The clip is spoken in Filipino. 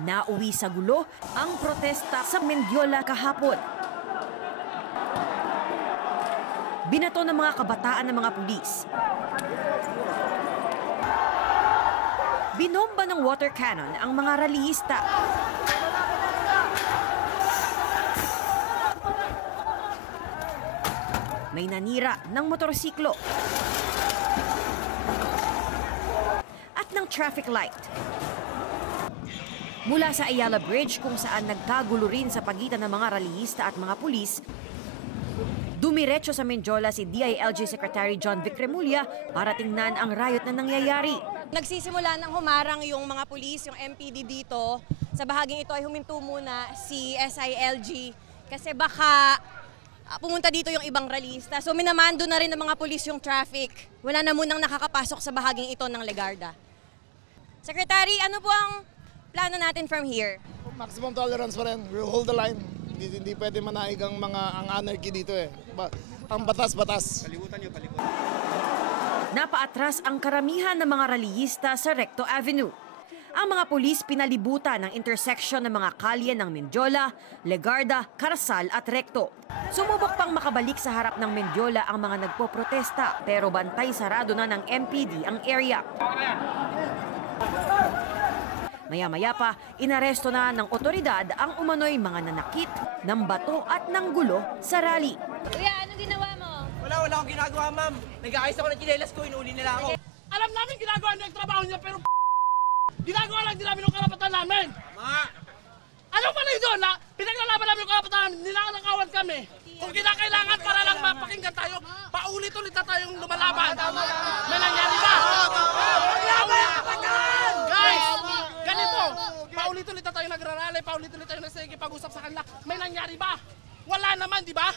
Nauwi sa gulo ang protesta sa Mendiola kahapon. Binato ng mga kabataan ng mga pulis. Binomba ng water cannon ang mga rallyista. May nanira ng motorsiklo at ng traffic light. Mula sa Ayala Bridge kung saan nagkagulo rin sa pagitan ng mga rallyista at mga pulis, dumiretso sa Mendiola si DILG Secretary John Vic Remulla para tingnan ang riot na nangyayari. Nagsisimula ng humarang yung mga pulis, yung MPD dito. Sa bahaging ito ay huminto muna si SILG kasi baka pumunta dito yung ibang rallyista. So minamando na rin ng mga pulis yung traffic. Wala na munang nakakapasok sa bahaging ito ng Legarda. Secretary, ano po ang plano natin from here? Maximum tolerance pa rin. We'll hold the line. Hindi pwede manaig ang anarchy dito eh. Ang batas-batas. Palibutan nyo, palibutan. Napaatras ang karamihan ng mga rallyista sa Recto Avenue. Ang mga pulis pinalibutan ng intersection ng mga kalye ng Mendiola, Legarda, Carasal at Recto. Sumubok pang makabalik sa harap ng Mendiola ang mga nagpoprotesta pero bantay sarado na ng MPD ang area. Maya-maya pa, inaresto na ng otoridad ang umano'y mga nanakit ng bato at ng gulo sa rally. Kuya, anong ginawa mo? Wala akong ginagawa, ma'am. Nag-aayos ako ng chinelas ko, inuuli nila ako. Alam namin ginagawa niyo ang trabaho niya, pero ginagawa lang din namin ang karapatan namin. Ano pala yun doon na pinaglalaban namin ang karapatan namin, nilanakawan kami. Kung kinakailangan para lang mapakinggan tayo, paulit-ulit na tayong lumalaban. May nangyari ba? Guys, ganito, paulit-ulit na tayong nagrarally, paulit-ulit tayong nagsige pag-usap sa kanila. May nangyari ba? Wala naman, di ba?